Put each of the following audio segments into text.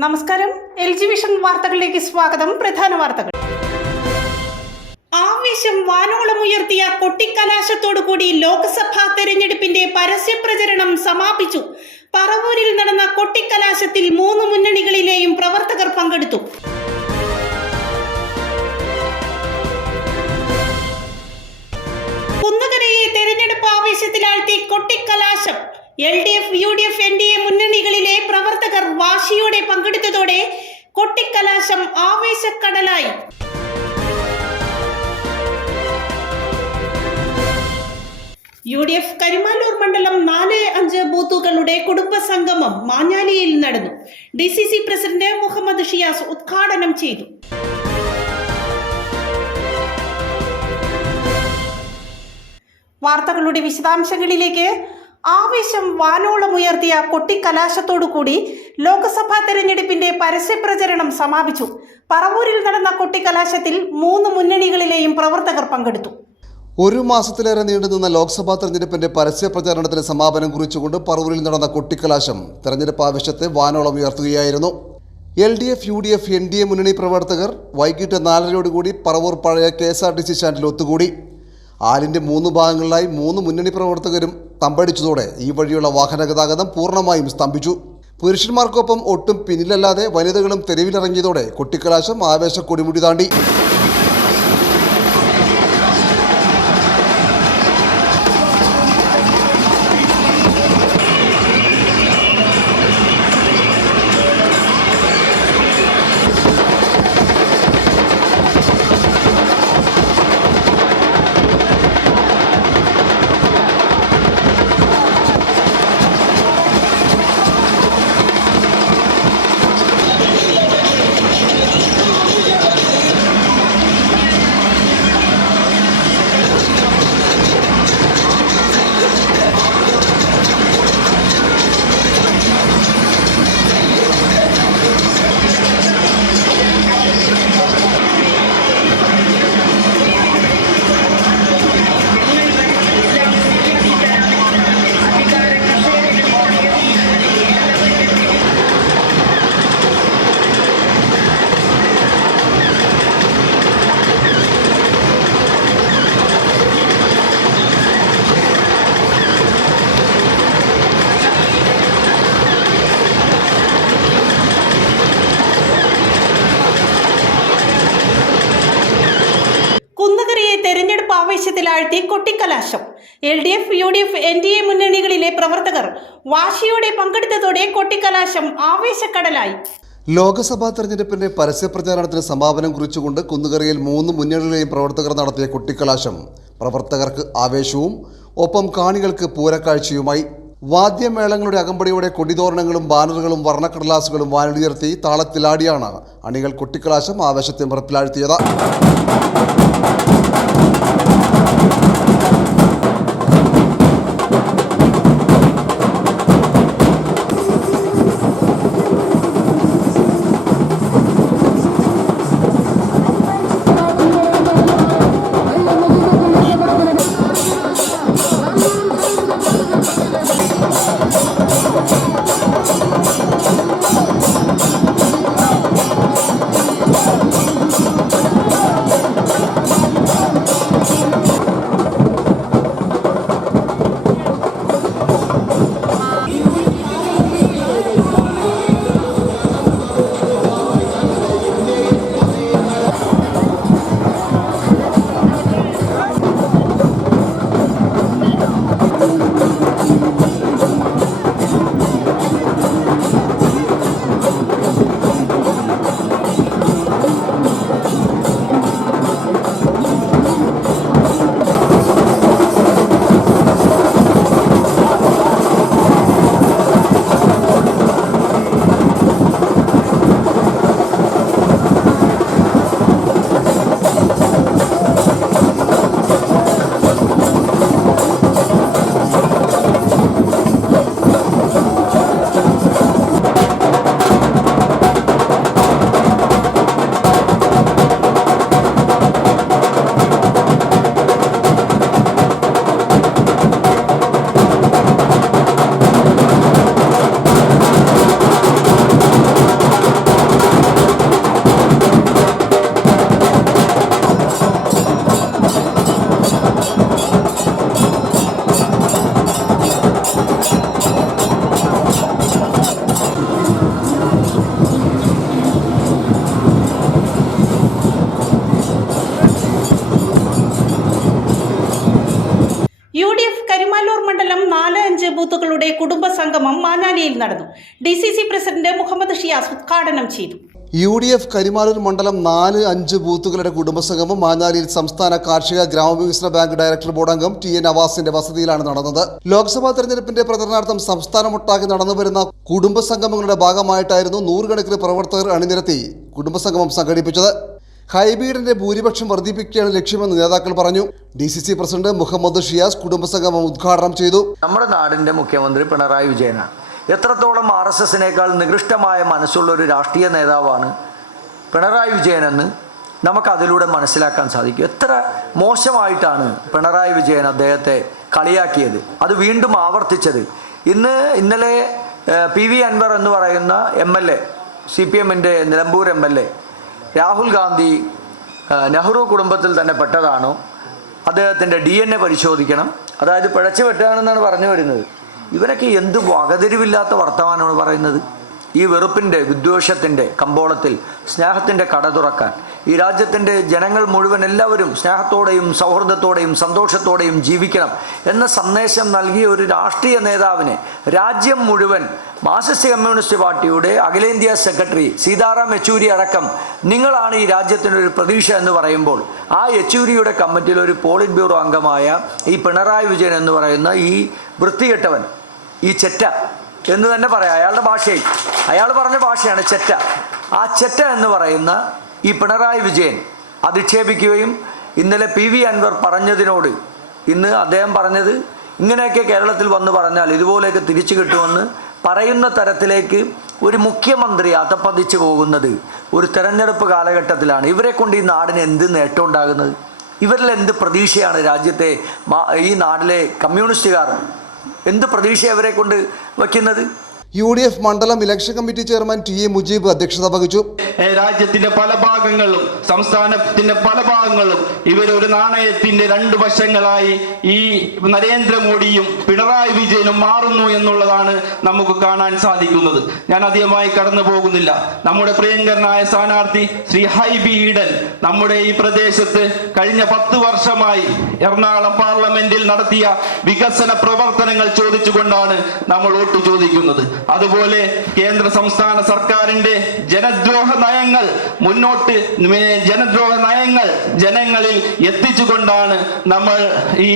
നമസ്കാരം. LG vision വാർത്തകളിലേക്ക് സ്വാഗതം. പ്രധാന വാർത്തകൾ. ആവേശം വാനോളമുയർത്തിയ കൊട്ടിക്കലാശത്തോടുകൂടി ലോക്സഭാ തെരഞ്ഞെടുപ്പിന്റെ പരസ്യപ്രചരണം സമാപിച്ചു. പറവൂരിൽ നടന്ന കൊട്ടിക്കലാശത്തിൽ 3 മുന്നണികളിലെയും പ്രവർത്തകർ പങ്കെടുത്തു. കുന്നകരയെ തെരഞ്ഞെടുപ്പ് ആവേശത്തിലാഴ്ത്തി കൊട്ടിക്കലാശം. LDF, UDF, NDA മുന്നണികളിലെ പ്രവർത്തകർ വാശിയോടെ പങ്കെടുത്തതോടെ കൊട്ടിക്കലാശം ആവേശക്കടലായി. UDF കരിമാലൂർ മണ്ഡലം 4-5 ബൂത്തുകളുടെ കുടുംബസംഗമം മാഞ്ഞാലിയിൽ നടന്നു. DCC പ്രസിഡന്റ് മുഹമ്മദ് ഷിയാസ് ഉദ്ഘാടനം ചെയ്തു. വാർത്തകളുടെ വിശദാംശങ്ങളിലേക്ക്. ആവേശം വാനോളമുയർത്തിയ കൊട്ടിക്കലാശത്തോടുകൂടി ലോക്സഭാ തെരഞ്ഞെടുപ്പിന്റെ പരസ്യപ്രചരണം സമാപിച്ചു. പറവൂരിൽ നടന്ന കൊട്ടിക്കലാശത്തിൽ 3 മുന്നണികളിലെയും പ്രവർത്തകർ പങ്കെടുത്തു. ഒരു മാസത്തിലേറെ നീണ്ടുനിന്ന ലോക്സഭാ തെരഞ്ഞെടുപ്പിന്റെ പരസ്യ പ്രചാരണത്തിന് സമാപനം കുറിച്ചുകൊണ്ട് പറവൂരിൽ നടന്ന കൊട്ടിക്കലാശം തെരഞ്ഞെടുപ്പ് ആവേശത്തെ വാനോളം ഉയർത്തുകയായിരുന്നു. LDF, UDF, NDA മുന്നണി പ്രവർത്തകർ വൈകിട്ട് 4:30 പറവൂർ പഴയ KSRTC സ്റ്റാൻഡിൽ ഒത്തുകൂടി. ആലിന്റെ 3 ഭാഗങ്ങളിലായി 3 മുന്നണി പ്രവർത്തകരും തമ്പടിച്ചതോടെ ഈ വഴിയുള്ള വാഹന ഗതാഗതം പൂർണ്ണമായും സ്തംഭിച്ചു. പുരുഷന്മാർക്കൊപ്പം ഒട്ടും പിന്നിലല്ലാതെ വനിതകളും തെരുവിലിറങ്ങിയതോടെ കൊട്ടിക്കലാശം ആവേശ കൊടിമുടി താണ്ടി. തെരഞ്ഞെടുപ്പ് ആവേശത്തിലാഴ്ത്തി കൊട്ടിക്കലാശം. LDF, UDF, NDA മുന്നണികളിലെ പ്രവർത്തകർ വാശിയോടെ പങ്കെടുത്തതോടെ കൊട്ടിക്കലാശം ആവേശക്കടലായി. ലോക്സഭാ തെരഞ്ഞെടുപ്പിന്റെ പരസ്യപ്രചാരണത്തിന് സമാപനം കുറിച്ചുകൊണ്ട് കുന്നുകരയിൽ 3 മുന്നണികളിലെയും പ്രവർത്തകർ നടത്തിയ കൊട്ടിക്കലാശം പ്രവർത്തകർക്ക് ആവേശവും ഒപ്പം കാണികൾക്ക് പൂരക്കാഴ്ചയുമായി. വാദ്യമേളങ്ങളുടെ അകമ്പടിയോടെ കൊടിതോരണങ്ങളും ബാനറുകളും വർണ്ണക്കടലാസുകളും വാനിലുയർത്തി താളത്തിലാടിയാണ് അണികൾ കൊട്ടിക്കലാശം ആവേശത്തെ നിറപ്പിലാഴ്ത്തിയത്. കുടുംബ സംഗമം മാനാലിയിൽ നടന്നു. DCC പ്രസിഡന്റ് മുഹമ്മദ് ഷിയാസ് ഉദ്ഘാടനം ചെയ്തു. UDF കരിമാലൂർ മണ്ഡലം 4-5 ബൂത്തുകളുടെ കുടുംബസംഗമം മാനാലിയിൽ സംസ്ഥാന കാർഷിക ഗ്രാമവികസന ബാങ്ക് ഡയറക്ടർ ബോർഡ് അംഗം ടി എൻ നവാസിന്റെ വസതിയിലാണ് നടന്നത്. ലോക്സഭാ തെരഞ്ഞെടുപ്പിന്റെ പ്രചരണാർത്ഥം സംസ്ഥാനമൊട്ടാകെ നടന്നുവരുന്ന കുടുംബസംഗമങ്ങളുടെ ഭാഗമായിട്ടായിരുന്നു 100 കണക്കിന് പ്രവർത്തകർ അണിനിരത്തി കുടുംബസംഗമം സംഘടിപ്പിച്ചത്. ഹൈബ്രിഡിന്റെ ഭൂരിപക്ഷം വർദ്ധിപ്പിക്കുകയാണ് ലക്ഷ്യമെന്ന് നേതാക്കൾ പറഞ്ഞു. DCC പ്രസിഡന്റ് മുഹമ്മദ് ഷിയാസ് കുടുംബസംഗമം ഉദ്ഘാടനം ചെയ്തു. നമ്മുടെ നാടിന്റെ മുഖ്യമന്ത്രി പിണറായി വിജയനാണ്. എത്രത്തോളം RSSനേക്കാൾ നികൃഷ്ടമായ മനസ്സുള്ള ഒരു രാഷ്ട്രീയ നേതാവാണ് പിണറായി വിജയനെന്ന് നമുക്കതിലൂടെ മനസ്സിലാക്കാൻ സാധിക്കും. എത്ര മോശമായിട്ടാണ് പിണറായി വിജയൻ അദ്ദേഹത്തെ കളിയാക്കിയത്, അത് വീണ്ടും ആവർത്തിച്ചത്. ഇന്നലെ PV അൻവർ എന്ന് പറയുന്ന MLA, CPMന്റെ നിലമ്പൂർ MLA, രാഹുൽ ഗാന്ധി നെഹ്റു കുടുംബത്തിൽ തന്നെ പെട്ടതാണോ, അദ്ദേഹത്തിൻ്റെ DNA പരിശോധിക്കണം, അതായത് പിഴച്ചു വെട്ടുകയാണെന്നാണ് പറഞ്ഞു വരുന്നത്. ഇവരൊക്കെ എന്ത് വകതിരിവില്ലാത്ത വർത്തമാനമാണ് പറയുന്നത്. ഈ വെറുപ്പിൻ്റെ വിദ്വേഷത്തിൻ്റെ കമ്പോളത്തിൽ സ്നേഹത്തിൻ്റെ കട തുറക്കാൻ ഈ രാജ്യത്തിൻ്റെ ജനങ്ങൾ മുഴുവൻ എല്ലാവരും സ്നേഹത്തോടെയും സൗഹൃദത്തോടെയും സന്തോഷത്തോടെയും ജീവിക്കണം എന്ന സന്ദേശം നൽകിയ ഒരു രാഷ്ട്രീയ നേതാവിനെ രാജ്യം മുഴുവൻ മാർക്സിസ്റ്റ് കമ്മ്യൂണിസ്റ്റ് പാർട്ടിയുടെ അഖിലേന്ത്യാ സെക്രട്ടറി സീതാറാം യെച്ചൂരി അടക്കം നിങ്ങളാണ് ഈ രാജ്യത്തിനൊരു പ്രതീക്ഷ എന്ന് പറയുമ്പോൾ ആ യെച്ചൂരിയുടെ കമ്മിറ്റിയിൽ ഒരു പോളിറ്റ് ബ്യൂറോ അംഗമായ ഈ പിണറായി വിജയൻ എന്ന് പറയുന്ന ഈ വൃത്തികെട്ടവൻ, ഈ ചെറ്റ എന്ന് തന്നെ പറയാം, അയാളുടെ ഭാഷയിൽ അയാൾ പറഞ്ഞ ഭാഷയാണ് ചെറ്റ. ആ ചെറ്റ എന്ന് പറയുന്ന ഈ പിണറായി വിജയൻ അധിക്ഷേപിക്കുകയും ഇന്നലെ PV അൻവർ പറഞ്ഞതിനോട് ഇന്ന് അദ്ദേഹം പറഞ്ഞത് ഇങ്ങനെയൊക്കെ കേരളത്തിൽ വന്ന് പറഞ്ഞാൽ ഇതുപോലെയൊക്കെ തിരിച്ചു കിട്ടുമെന്ന് പറയുന്ന തരത്തിലേക്ക് ഒരു മുഖ്യമന്ത്രി അധപ്പതിച്ചു പോകുന്നത് ഒരു തെരഞ്ഞെടുപ്പ് കാലഘട്ടത്തിലാണ്. ഇവരെ കൊണ്ട് ഈ നാടിന് എന്ത് നേട്ടം ഉണ്ടാകുന്നത്? ഇവരിൽ എന്ത് പ്രതീക്ഷയാണ് രാജ്യത്തെ ഈ നാട്ടിലെ കമ്മ്യൂണിസ്റ്റുകാർ എന്ത് പ്രതീക്ഷ അവരെ കൊണ്ട് വയ്ക്കുന്നത്? UDF മണ്ഡലം election committee chairman TA Mujeeb അധ്യക്ഷത വഹിച്ചു. രാജ്യത്തിന്റെ പല ഭാഗങ്ങളിലും സംസ്ഥാനത്തിന്റെ പല ഭാഗങ്ങളിലും ഇവരൊരു നാണയത്തിന്റെ 2 വശങ്ങളായി ഈ നരേന്ദ്രമോദിയും പിണറായി വിജയനും മാറുന്നു എന്നുള്ളതാണ് നമുക്ക് കാണാൻ സാധിക്കുന്നത്. ഞാൻ അധികമായി കടന്നു പോകുന്നില്ല. നമ്മുടെ പ്രിയങ്കരനായ സ്ഥാനാർത്ഥി ശ്രീ ഹൈബി ഈഡൻ നമ്മുടെ ഈ പ്രദേശത്ത് കഴിഞ്ഞ 10 വർഷമായി എറണാകുളം പാർലമെന്റിൽ നടത്തിയ വികസന പ്രവർത്തനങ്ങൾ ചോദിച്ചുകൊണ്ടാണ് നമ്മൾ വോട്ട് ചോദിക്കുന്നത്. അതുപോലെ കേന്ദ്ര സംസ്ഥാന സർക്കാരിന്റെ ജനദ്രോഹ നയങ്ങൾ ജനങ്ങളിൽ എത്തിച്ചുകൊണ്ടാണ് നമ്മൾ ഈ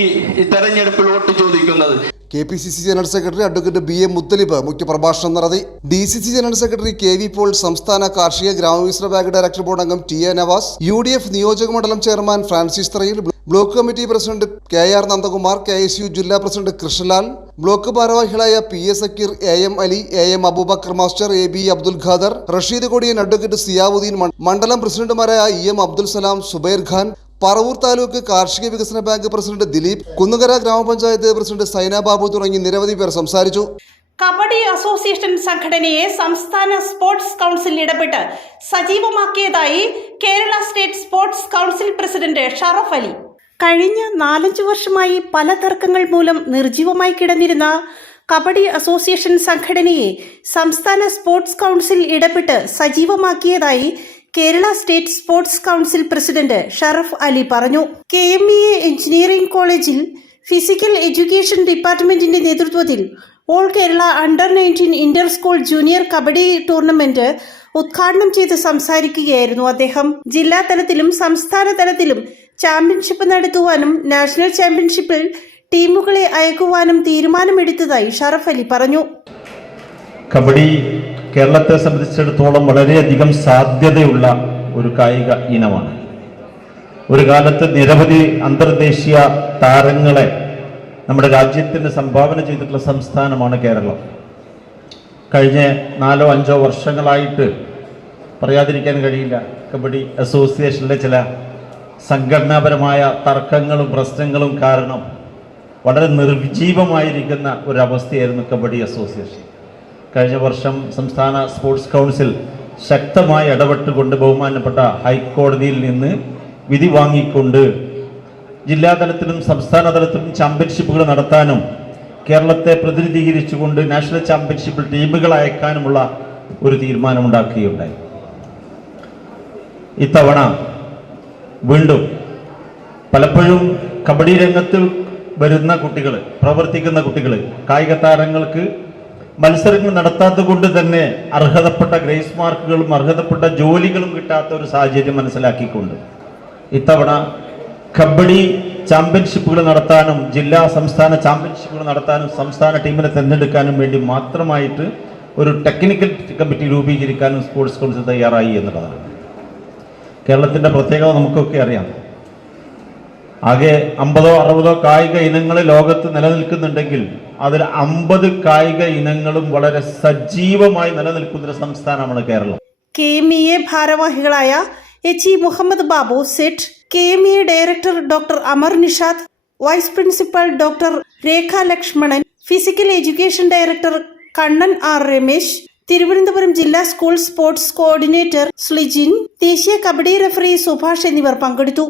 തെരഞ്ഞെടുപ്പിൽ വോട്ട് ചോദിക്കുന്നത്. KPCC general secretary advocate BA Muthalib മുഖ്യപ്രഭാഷണം നടത്തി. DCC general secretary KV Paul, സംസ്ഥാന കാർഷിക ഗ്രാമവികസന ബാങ്ക് ഡയറക്ടർ ബോർഡ് അംഗം TA നവാസ്, UDF നിയോജക മണ്ഡലം chairman Francis Tharayil, block committee president KR Nandakumar, KSU ജില്ലാ പ്രസിഡന്റ് കൃഷ്ണലാൽ, ബ്ലോക്ക് ഭാരവാഹികളായ PS Zakir, AM Ali, AM Abubakar master, AB Abdul Khader, Rasheed Kodiyan, advocate Ziyauddin, മണ്ഡലം പ്രസിഡന്റുമാരായ EM അബ്ദുൽ സലാം, സുബൈർ ഖാൻ, പറവൂർ താലൂക്ക് കാർഷിക വികസന ബാങ്ക് പ്രസിഡന്റ് ദിലീപ്, കുന്നുകര ഗ്രാമപഞ്ചായത്ത് പ്രസിഡന്റ് സൈന ബാബു തുടങ്ങി നിരവധി പേർ സംസാരിച്ചു. കബഡി അസോസിയേഷൻ സംഘടനയെ സംസ്ഥാന സ്പോർട്സ് കൗൺസിൽ ഇടപെട്ട് സജീവമാക്കിയതായി Kerala state sports council president Sharaf Ali. കഴിഞ്ഞ 4-5 വർഷമായി പല തർക്കങ്ങൾ മൂലം നിർജീവമായി കിടന്നിരുന്ന കബഡി അസോസിയേഷൻ സംഘടനയെ സംസ്ഥാന സ്പോർട്സ് കൗൺസിൽ ഇടപെട്ട് സജീവമാക്കിയതായി Kerala state sports council president Sharaf Ali പറഞ്ഞു. KMEA എഞ്ചിനീയറിംഗ് കോളേജിൽ ഫിസിക്കൽ എഡ്യൂക്കേഷൻ ഡിപ്പാർട്ട്മെന്റിന്റെ നേതൃത്വത്തിൽ all Kerala under nineteen inter school junior kabaddi tournament ഉദ്ഘാടനം ചെയ്ത് സംസാരിക്കുകയായിരുന്നു അദ്ദേഹം. ജില്ലാ തലത്തിലും സംസ്ഥാന തലത്തിലും ചാമ്പ്യൻഷിപ്പ് നടത്തുവാനും നാഷണൽ ചാമ്പ്യൻഷിപ്പിൽ ടീമുകളെ അയക്കുവാനും തീരുമാനമെടുത്തതായി ഷറഫ് അലി പറഞ്ഞു. കബഡി കേരളത്തെ സംബന്ധിച്ചിടത്തോളം വളരെയധികം സാധ്യതയുള്ള ഒരു കായിക ഇനമാണ്. ഒരു കാലത്ത് നിരവധി അന്തർദേശീയ താരങ്ങളെ നമ്മുടെ രാജ്യത്തിന് സംഭാവന ചെയ്തിട്ടുള്ള സംസ്ഥാനമാണ് കേരളം. കഴിഞ്ഞ 4-5 വർഷങ്ങളായിട്ട് പറയാതിരിക്കാൻ കഴിയില്ല, കബഡി അസോസിയേഷനിലെ ചില സംഘടനാപരമായ തർക്കങ്ങളും പ്രശ്നങ്ങളും കാരണം വളരെ നിർജീവമായിരിക്കുന്ന ഒരവസ്ഥയായിരുന്നു കബഡി അസോസിയേഷൻ. കഴിഞ്ഞ വർഷം സംസ്ഥാന സ്പോർട്സ് കൗൺസിൽ ശക്തമായി ഇടപെട്ടുകൊണ്ട് ബഹുമാനപ്പെട്ട ഹൈക്കോടതിയിൽ നിന്ന് വിധി വാങ്ങിക്കൊണ്ട് ജില്ലാതലത്തിലും സംസ്ഥാന തലത്തിലും ചാമ്പ്യൻഷിപ്പുകൾ നടത്താനും കേരളത്തെ പ്രതിനിധീകരിച്ചുകൊണ്ട് നാഷണൽ ചാമ്പ്യൻഷിപ്പിൽ ടീമുകൾ അയക്കാനുമുള്ള ഒരു തീരുമാനമുണ്ടാക്കുകയുണ്ടായി. ഇത്തവണ വീണ്ടും പലപ്പോഴും കബഡി രംഗത്തിൽ വരുന്ന കുട്ടികൾ, പ്രവർത്തിക്കുന്ന കുട്ടികൾ, കായിക താരങ്ങൾക്ക് മത്സരങ്ങൾ നടത്താത്തത് കൊണ്ട് തന്നെ അർഹതപ്പെട്ട ഗ്രേസ് മാർക്കുകളും അർഹതപ്പെട്ട ജോലികളും കിട്ടാത്ത ഒരു സാഹചര്യം മനസ്സിലാക്കിക്കൊണ്ട് ഇത്തവണ കബഡി ചാമ്പ്യൻഷിപ്പുകൾ നടത്താനും ജില്ലാ സംസ്ഥാന ചാമ്പ്യൻഷിപ്പുകൾ നടത്താനും സംസ്ഥാന ടീമിനെ തിരഞ്ഞെടുക്കാനും വേണ്ടി മാത്രമായിട്ട് ഒരു ടെക്നിക്കൽ കമ്മിറ്റി രൂപീകരിക്കാനും സ്പോർട്സ് കൗൺസിൽ തയ്യാറായി എന്നുള്ളതാണ്. കേരളത്തിൻ്റെ പ്രത്യേകത നമുക്കൊക്കെ അറിയാം. ആകെ 50-60 കായിക ഇനങ്ങൾ ലോകത്ത് നിലനിൽക്കുന്നുണ്ടെങ്കിൽ അതിൽ 50 കായിക ഇനങ്ങളും വളരെ സജീവമായി നിലനിൽക്കുന്ന ഒരു സംസ്ഥാനമാണ് കേരളം. KMEA ഭാരവാഹികളായ HE Muhammad Babu Sait, KMEA director doctor Amar Nishad, vice principal doctor Rekha Lakshmanan, physical education director Kannan R. Ramesh, Thiruvananthapuram ജില്ലാ സ്കൂൾ സ്പോർട്സ് കോർഡിനേറ്റർ സ്ലിജിൻ, ദേശീയ കബഡി റഫറി സുഭാഷ് എന്നിവർ പങ്കെടുത്തു.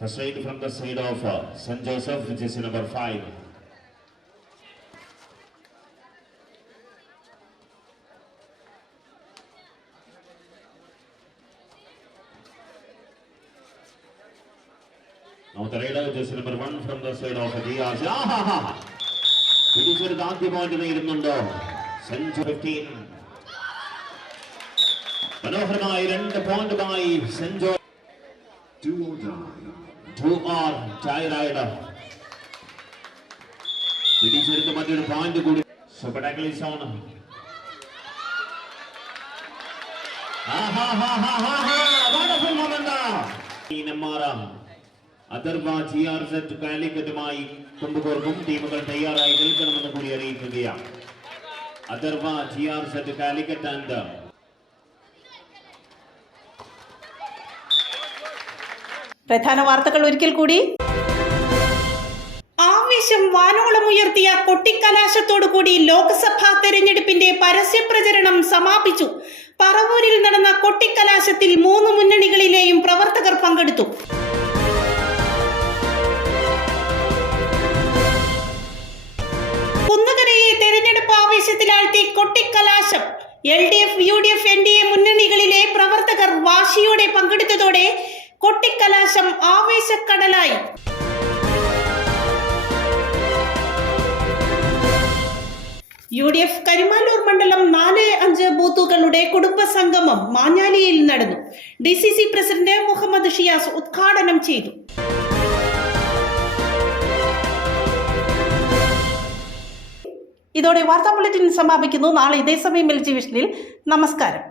First aid from the side of St. Joseph, which is number 5. Now the radar, which is number 1 from the side of DRC. It is a Gandhi point in the Irmundo. St. 15. Manoharamai, 2 point by St. Joseph. 2 are tie rider. പിടിച്ചെടുത്ത് മറ്റൊരു point കൂടി. Spectacular sound. Wonderful moment. Namara. Atharva GRZ കാലിക്കറ്റുമായി കൊണ്ടുപോകും ടീമുകൾ തയ്യാറായി നിൽക്കണമെന്ന് കൂടി അറിയിക്കുകയാണ്. Atharva GRZ Calicut and പ്രധാന വാർത്തകൾ ഒരിക്കൽ കൂടി. ആവേശം വാനോളം ഉയർത്തിയ കൊട്ടിക്കലാശത്തോടുകൂടി ലോക്സഭാ തെരഞ്ഞെടുപ്പിന്റെ പരസ്യപ്രചരണം സമാപിച്ചു. പറവൂരിൽ നടന്ന കൊട്ടിക്കലാശത്തിൽ 3 മുന്നണികളിലെയും പ്രവർത്തകർ പങ്കെടുത്തു. കുന്നകരയെ തെരഞ്ഞെടുപ്പ് ആവേശത്തിലാഴ്ത്തി കൊട്ടിക്കലാശം. LDF, UDF, NDA മുന്നണികളിലെ പ്രവർത്തകർ വാശിയോടെ പങ്കെടുത്തതോടെ കൊട്ടിക്കലാശം ആവേശക്കടലായി. UDF കരിമാലൂർ മണ്ഡലം 4-5 ബൂത്തുകളുടെ കുടുംബസംഗമം മാഞ്ഞാലിയിൽ നടന്നു. DCC പ്രസിഡന്റ് മുഹമ്മദ് ഷിയാസ് ഉദ്ഘാടനം ചെയ്തു. ഇതോടെ വാർത്താ ബുള്ളറ്റിൻ സമാപിക്കുന്നു. നാളെ ഇതേ സമയം LG വിഷനിൽ. നമസ്കാരം.